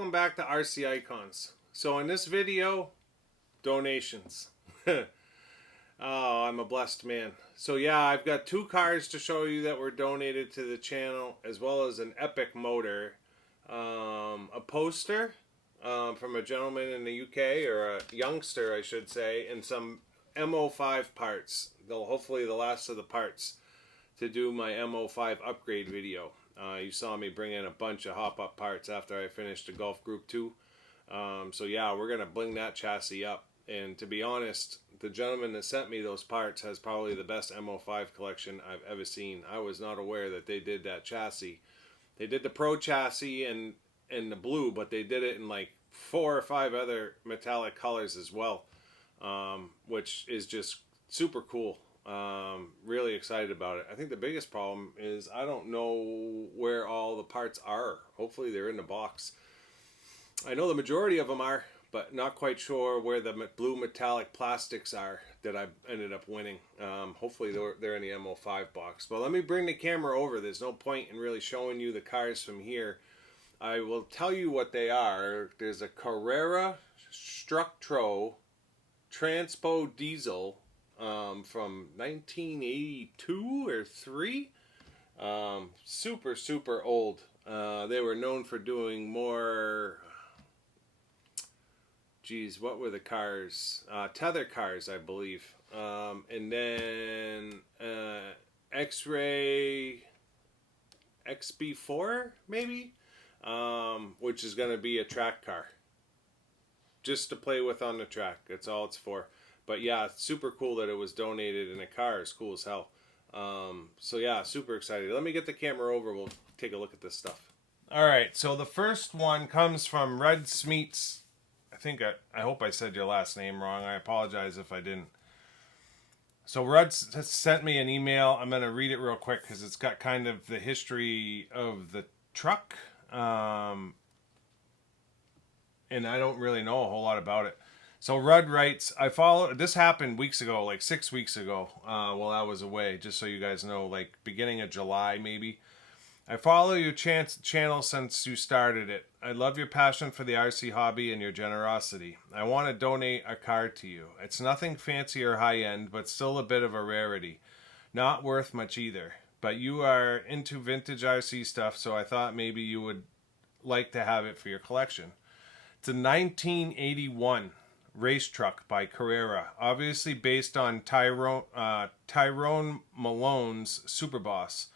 welcome back to RC Icons. So in this video, donations. Oh, I'm a blessed man. So yeah, I've got two cars to show you that were donated to the channel, as well as an epic motor, a poster from a gentleman in the UK, or a youngster I should say, and some MO5 parts. They'll hopefully the last of the parts to do my MO5 upgrade video. You saw me bring in a bunch of hop-up parts after I finished the Golf Group 2. So yeah, we're going to bling that chassis up. And to be honest, the gentleman that sent me those parts has probably the best MO5 collection I've ever seen. I was not aware that they did that chassis. They did the Pro chassis and the blue, but they did it in like 4 or 5 other metallic colors as well, which is just super cool. Really excited about it. I think the biggest problem is I don't know where all the parts are. Hopefully they're in the box. I know the majority of them are, but not quite sure where the blue metallic plastics are that I ended up winning. Hopefully they're in the MO5 box. But let me bring the camera over. There's no point in really showing you the cars from here. I will tell you what they are. There's a Carrera Structro Transpo Diesel from 1982 or 3. Super old. They were known for doing more, geez, what were the cars? Tether cars, I believe. And then X-Ray XB4 maybe, which is going to be a track car just to play with on the track. That's all it's for. But yeah, it's super cool that it was donated in a car. It's cool as hell. So yeah, super excited. Let me get the camera over. We'll take a look at this stuff. All right, so the first one comes from Red Smeets. I hope I said your last name wrong. I apologize if I didn't. So Red sent me an email. I'm going to read it real quick because it's got kind of the history of the truck. And I don't really know a whole lot about it. So Rudd writes, this happened weeks ago, like 6 weeks ago, while I was away, just so you guys know, like beginning of July maybe. I follow your channel since you started it. I love your passion for the RC hobby and your generosity. I want to donate a car to you. It's nothing fancy or high-end, but still a bit of a rarity. Not worth much either. But you are into vintage RC stuff, so I thought maybe you would like to have it for your collection. It's a 1981 race truck by Carrera, obviously based on Tyrone Malone's Superboss.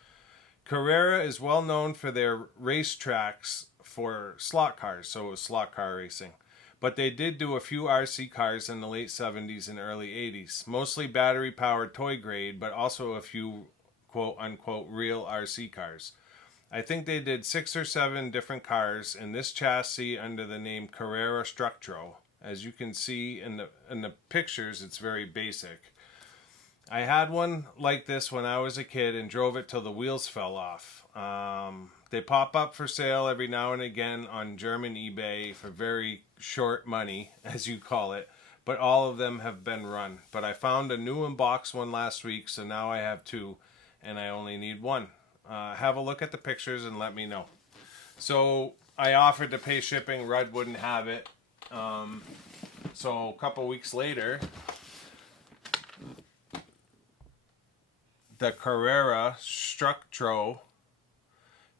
Carrera is well known for their race tracks for slot cars, so it was slot car racing. But they did do a few RC cars in the late 70s and early 80s, mostly battery-powered toy grade, but also a few quote-unquote real RC cars. I think they did 6 or 7 different cars in this chassis under the name Carrera Structro. As you can see in the pictures, it's very basic. I had one like this when I was a kid and drove it till the wheels fell off. They pop up for sale every now and again on German eBay for very short money, as you call it, but all of them have been run. But I found a new in-box one last week, so now I have 2, and I only need 1. Have a look at the pictures and let me know. So I offered to pay shipping. Rudd wouldn't have it. So a couple weeks later, the Carrera Structro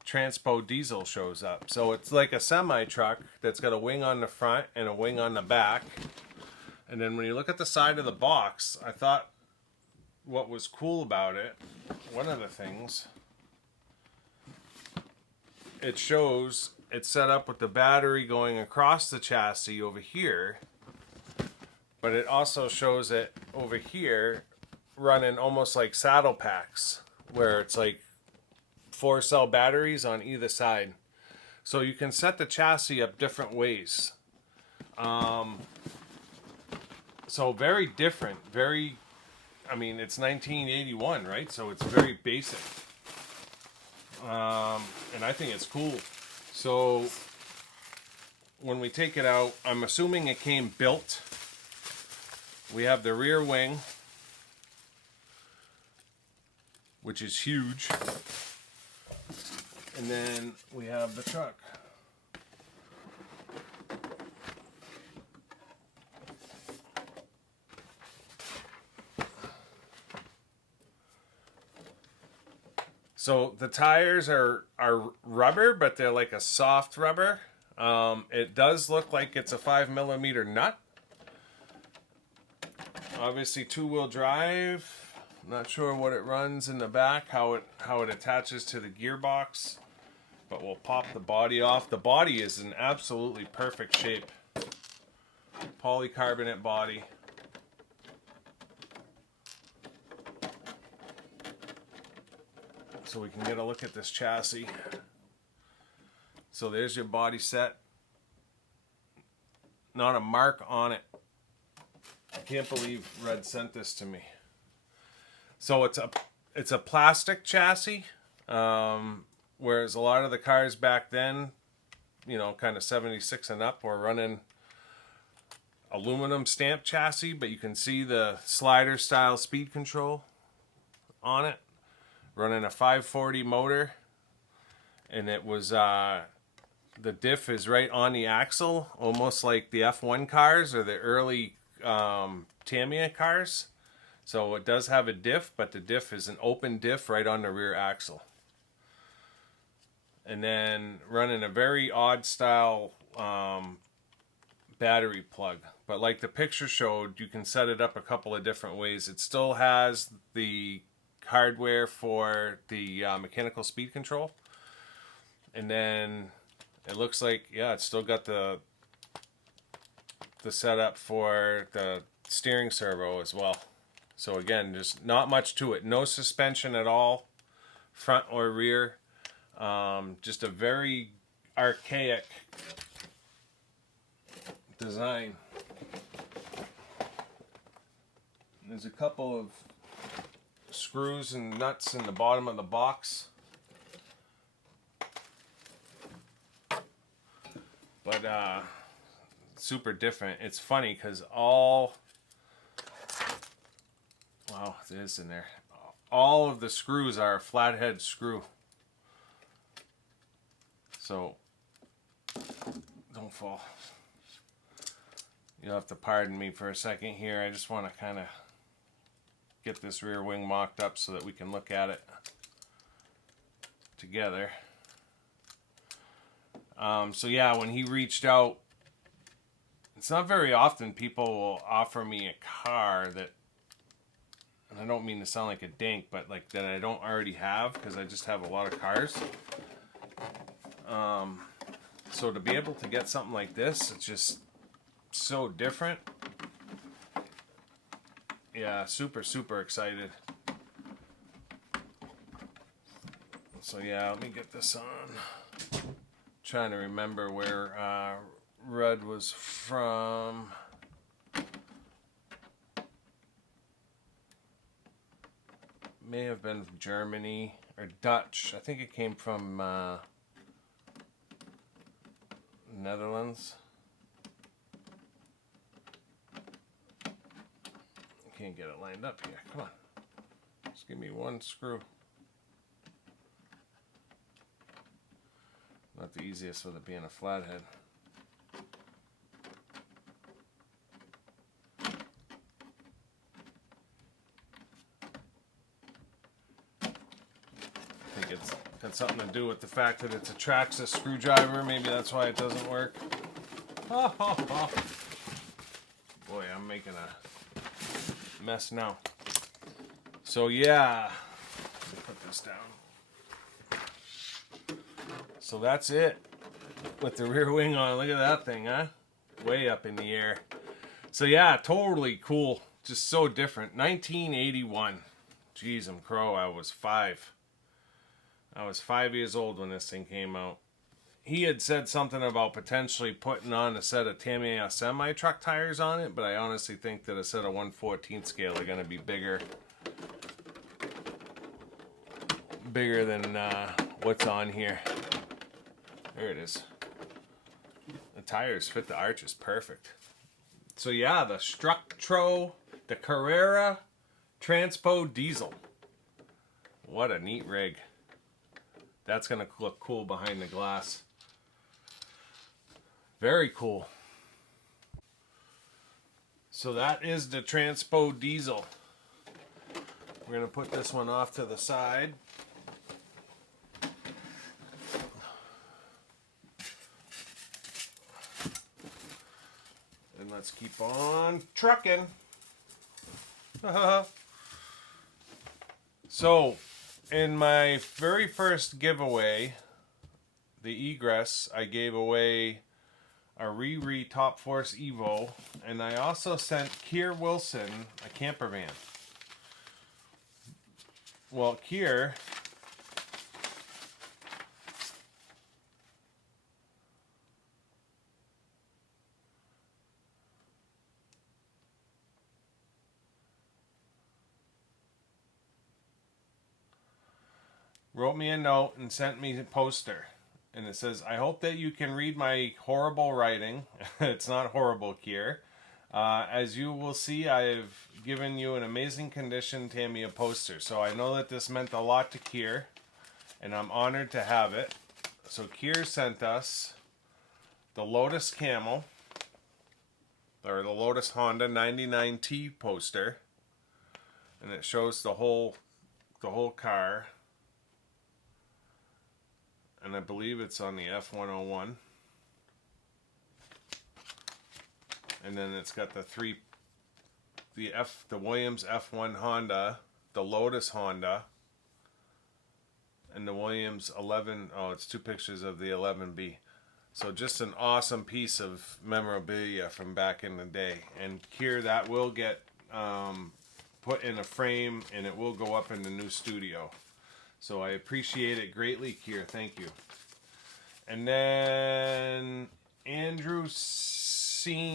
Transpo Diesel shows up. So it's like a semi-truck that's got a wing on the front and a wing on the back. And then when you look at the side of the box, I thought what was cool about it, one of the things, it shows it's set up with the battery going across the chassis over here, but it also shows it over here running almost like saddle packs, where it's like 4-cell batteries on either side. So you can set the chassis up different ways. So very different, I mean, it's 1981, right? So it's very basic. And I think it's cool. So when we take it out, I'm assuming it came built. We have the rear wing, which is huge. And then we have the truck. So the tires are rubber, but they're like a soft rubber. It does look like it's a 5mm nut. Obviously 2-wheel drive. Not sure what it runs in the back, how it attaches to the gearbox. But we'll pop the body off. The body is in absolutely perfect shape. Polycarbonate body. So we can get a look at this chassis. So there's your body set. Not a mark on it. I can't believe Red sent this to me. So it's a plastic chassis, whereas a lot of the cars back then, you know, kind of 76 and up, were running aluminum stamp chassis, but you can see the slider style speed control on it. Running a 540 motor, and it was the diff is right on the axle, almost like the F1 cars or the early Tamiya cars. So it does have a diff, but the diff is an open diff right on the rear axle. And then running a very odd style battery plug. But like the picture showed, you can set it up a couple of different ways. It still has the hardware for the mechanical speed control. And then it looks like, yeah, it's still got the setup for the steering servo as well. So again, just not much to it. No suspension at all, front or rear. Just a very archaic design. There's a couple of screws and nuts in the bottom of the box. But super different. It's funny because wow, it is in there. All of the screws are a flathead screw. So don't fall. You'll have to pardon me for a second here. I just want to kind of get this rear wing mocked up so that we can look at it together. So yeah, when he reached out, it's not very often people will offer me a car that, and I don't mean to sound like a dink, but like that I don't already have, because I just have a lot of cars. So to be able to get something like this, it's just so different. Yeah, super excited. So yeah, let me get this on. Trying to remember where Red was from. May have been from Germany or Dutch. I think it came from Netherlands. Can't get it lined up here. Come on. Just give me one screw. Not the easiest with it being a flathead. I think it's got something to do with the fact that it's a Traxxas screwdriver. Maybe that's why it doesn't work. Boy, I'm making a mess now. So yeah, let me put this down. So that's it with the rear wing on. Look at that thing, huh? Way up in the air. So yeah, totally cool. Just so different. 1981. Jeez, I'm crow. I was 5. I was 5 years old when this thing came out. He had said something about potentially putting on a set of Tamiya semi-truck tires on it, but I honestly think that a set of 1/14 scale are going to be bigger than what's on here. There it is. The tires fit the arches perfect. So yeah, the Structro, the Carrera Transpo Diesel. What a neat rig. That's going to look cool behind the glass. Very cool. So that is the Transpo Diesel. We're going to put this one off to the side. let's keep on trucking. So, in my very first giveaway, the Egress, I gave away a Riri Top Force Evo, and I also sent Kier Wilson a camper van. Well, Kier wrote me a note and sent me a poster. And it says, I hope that you can read my horrible writing. It's not horrible, Kier. As you will see, I've given you an amazing condition Tamiya poster. So I know that this meant a lot to Kier, and I'm honored to have it. So Kier sent us the Lotus Camel, or the Lotus Honda 99T poster. And it shows the whole car. And I believe it's on the F101. And then it's got the Williams F1 Honda, the Lotus Honda, and the Williams 11. Oh, it's two pictures of the 11B. So just an awesome piece of memorabilia from back in the day. And here that will get put in a frame, and it will go up in the new studio. So I appreciate it greatly, Kier. Thank you. And then Andrew Senior,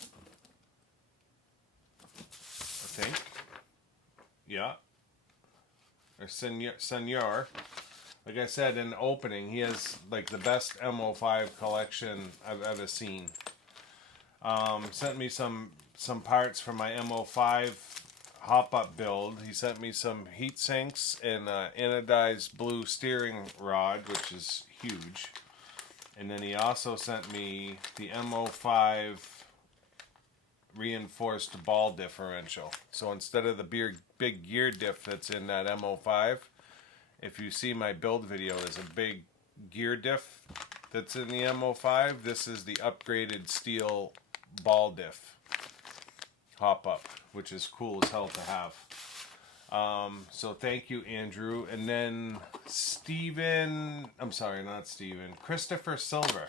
I think. Yeah. Or Senor. Like I said in the opening, he has like the best MO5 collection I've ever seen. Sent me some parts for my MO5 hop-up build. He sent me some heat sinks and anodized blue steering rod, which is huge. And then he also sent me the MO5 reinforced ball differential. So instead of the big gear diff that's in that MO5, if you see my build video, there's a big gear diff that's in the MO5. This is the upgraded steel ball diff hop-up, which is cool as hell to have. So thank you, Andrew. And then Christopher Silver,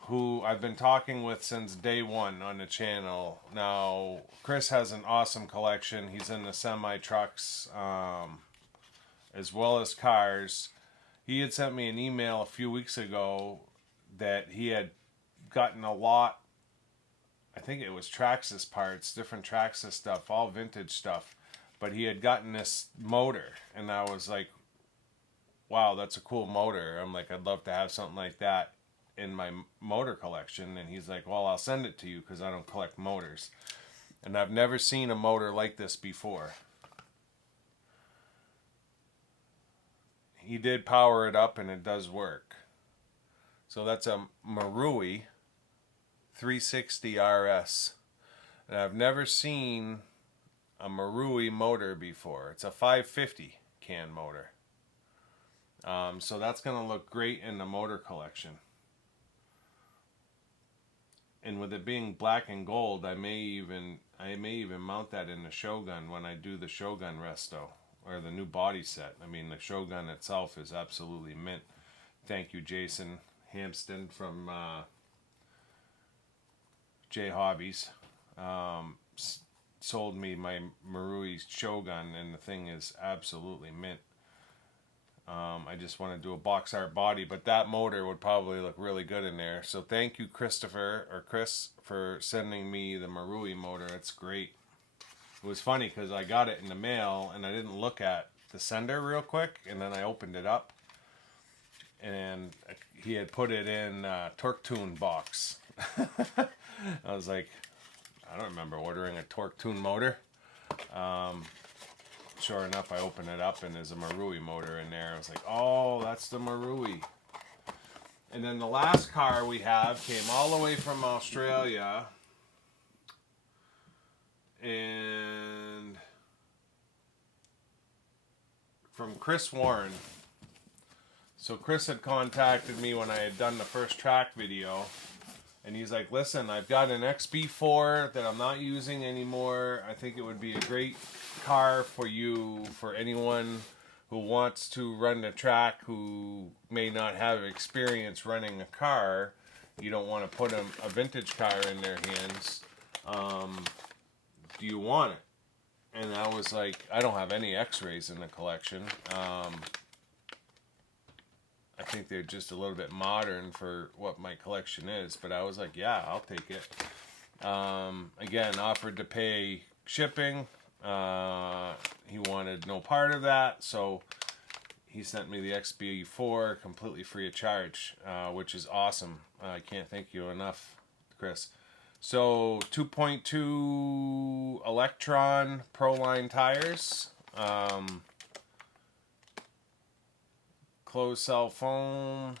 who I've been talking with since day one on the channel. Now, Chris has an awesome collection. He's in the semi-trucks, as well as cars. He had sent me an email a few weeks ago that he had gotten a lot, I think it was Traxxas parts, different Traxxas stuff, all vintage stuff. But he had gotten this motor, and I was like, wow, that's a cool motor. I'm like, I'd love to have something like that in my motor collection. And he's like, well, I'll send it to you because I don't collect motors. And I've never seen a motor like this before. He did power it up, and it does work. So that's a Marui 360 RS. And I've never seen a Marui motor before. It's a 550 can motor. So that's going to look great in the motor collection. And with it being black and gold, I may even mount that in the Shogun when I do the Shogun resto, or the new body set. I mean, the Shogun itself is absolutely mint. Thank you, Jason Hampston from J Hobbies. Sold me my Marui Shogun, and the thing is absolutely mint. I just want to do a box art body, but that motor would probably look really good in there. So thank you, Chris, for sending me the Marui motor. It's great. It was funny because I got it in the mail and I didn't look at the sender real quick, and then I opened it up and he had put it in a Torque Tune box. I was like, I don't remember ordering a Torque Tune motor. Sure enough, I opened it up and there's a Marui motor in there. I was like, oh, that's the Marui. And then the last car we have came all the way from Australia. And from Chris Warren. So Chris had contacted me when I had done the first track video, and he's like, listen, I've got an XB4 that I'm not using anymore. I think it would be a great car for you, for anyone who wants to run the track, who may not have experience running a car. You don't want to put a vintage car in their hands. Do you want it? And I was like, I don't have any X-rays in the collection. I think they're just a little bit modern for what my collection is. But I was like, yeah, I'll take it. Again, offered to pay shipping. He wanted no part of that. So he sent me the XB4 completely free of charge, which is awesome. I can't thank you enough, Chris. So 2.2 Electron Proline tires. Closed cell foam.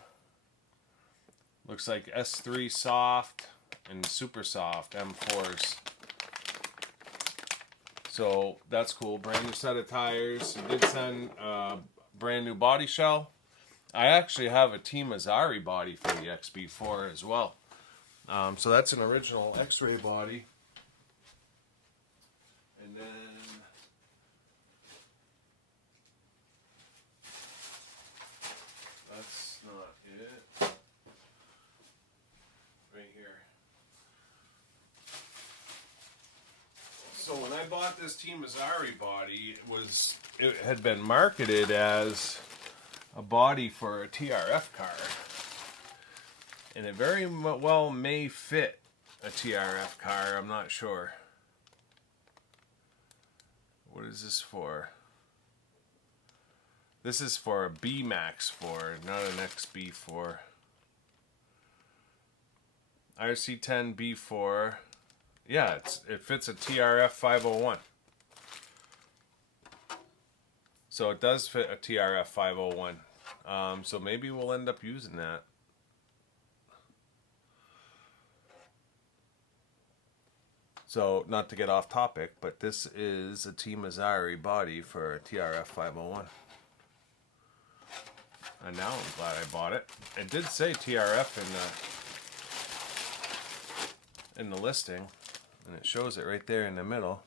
Looks like S3 soft and super soft M4s. So that's cool. Brand new set of tires. He did send a brand new body shell. I actually have a Team Azari body for the XB4 as well. So that's an original X-ray body. And then that's not it. Right here. So when I bought this Team Azari body, it had been marketed as a body for a TRF car. And it very well may fit a TRF car, I'm not sure. What is this for? This is for a B-Max 4, not an XB4. RC10 B4. Yeah, it fits a TRF 501. So it does fit a TRF 501. So maybe we'll end up using that. So, not to get off topic, but this is a Team Azari body for a TRF 501. And now I'm glad I bought it. It did say TRF in the listing, and it shows it right there in the middle.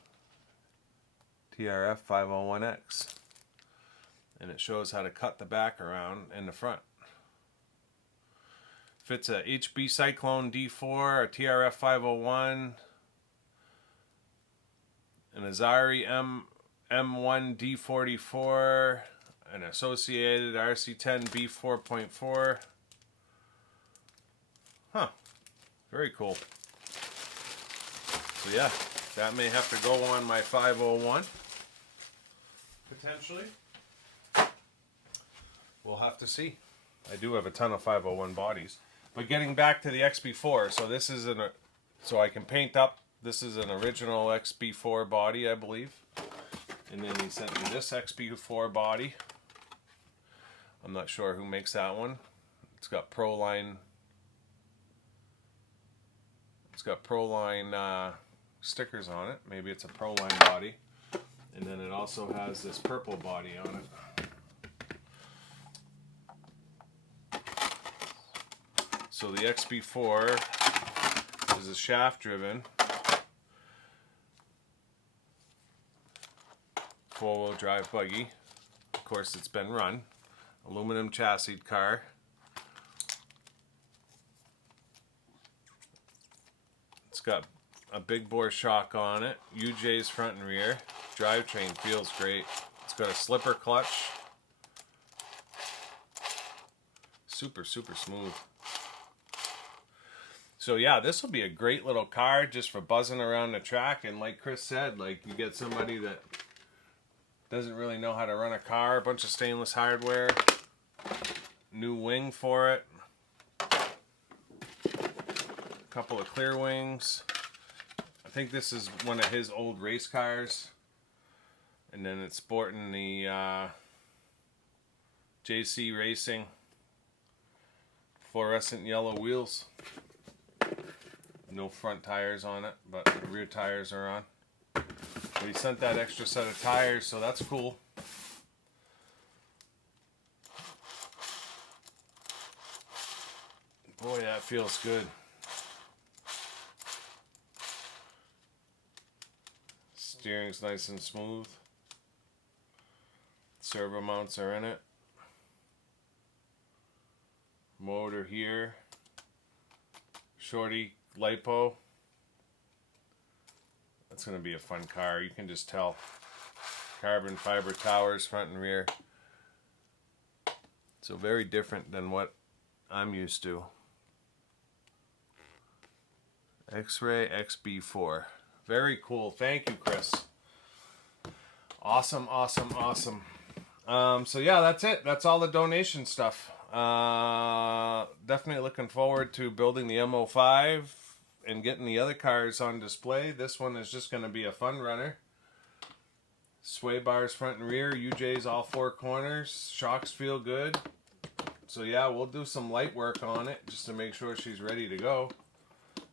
TRF 501X. And it shows how to cut the back around in the front. Fits a HB Cyclone D4, a TRF 501, an Azari M1 D44, an associated RC10 B4.4. Huh. Very cool. So yeah, that may have to go on my 501. Potentially. We'll have to see. I do have a ton of 501 bodies. But getting back to the XB4, so this is so I can paint up. This is an original XB4 body, I believe. And then he sent me this XB4 body. I'm not sure who makes that one. It's got Proline. It's got Proline stickers on it. Maybe it's a Proline body. And then it also has this purple body on it. So the XB4 is a shaft driven four-wheel drive buggy. Of course, it's been run. Aluminum chassis car. It's got a big bore shock on it. UJ's front and rear. Drivetrain feels great. It's got a slipper clutch. Super, super smooth. So yeah, this will be a great little car just for buzzing around the track. And like Chris said, like you get somebody that doesn't really know how to run a car, a bunch of stainless hardware, new wing for it, a couple of clear wings. I think this is one of his old race cars. And then it's sporting the JC Racing fluorescent yellow wheels. No front tires on it, but the rear tires are on. But he sent that extra set of tires, so that's cool. Boy, that feels good. Steering's nice and smooth. Servo mounts are in it. Motor here. Shorty LiPo. That's going to be a fun car. You can just tell. Carbon fiber towers front and rear. So very different than what I'm used to. X-Ray XB4. Very cool. Thank you, Chris. Awesome, awesome, awesome. So yeah, that's it. That's all the donation stuff. Definitely looking forward to building the M05 and getting the other cars on display. This one is just going to be a fun runner. Sway bars front and rear, UJs all four corners, shocks feel good. So yeah, we'll do some light work on it just to make sure she's ready to go.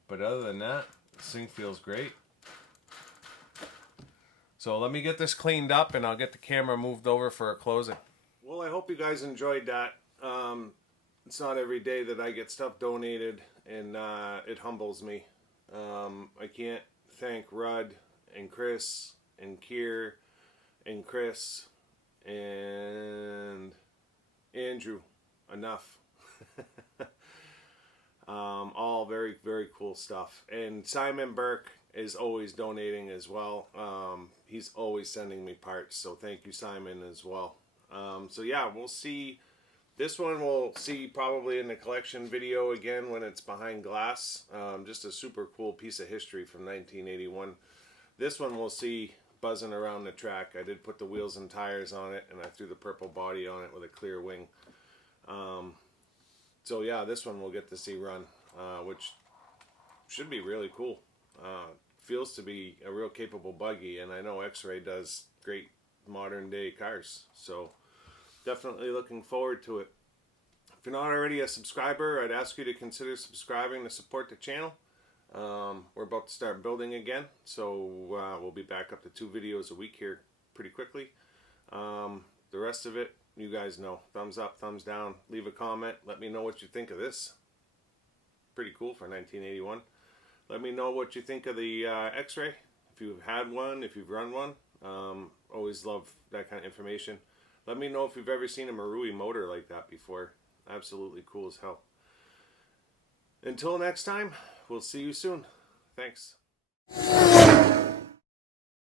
But other than that, this thing feels great. So let me get this cleaned up and I'll get the camera moved over for a closing. Well, I hope you guys enjoyed that. It's not every day that I get stuff donated, and it humbles me. I can't thank Rudd and Chris and Kier and Chris and Andrew enough. All very, very cool stuff. And Simon Burke is always donating as well. He's always sending me parts, so thank you, Simon, as well. So yeah, we'll see. This one we'll see probably in the collection video again when it's behind glass. Just a super cool piece of history from 1981. This one we'll see buzzing around the track. I did put the wheels and tires on it, and I threw the purple body on it with a clear wing. So yeah, this one we'll get to see run, which should be really cool. Feels to be a real capable buggy, and I know X-Ray does great modern day cars, so definitely looking forward to it. If you're not already a subscriber, I'd ask you to consider subscribing to support the channel. We're about to start building again, so we'll be back up to 2 videos a week here pretty quickly. The rest of it, you guys know. Thumbs up, thumbs down, leave a comment, let me know what you think of this. Pretty cool for 1981. Let me know what you think of the X-Ray, if you've had one, if you've run one. Always love that kind of information. Let me know if you've ever seen a Marui motor like that before. Absolutely cool as hell. Until next time, we'll see you soon. Thanks.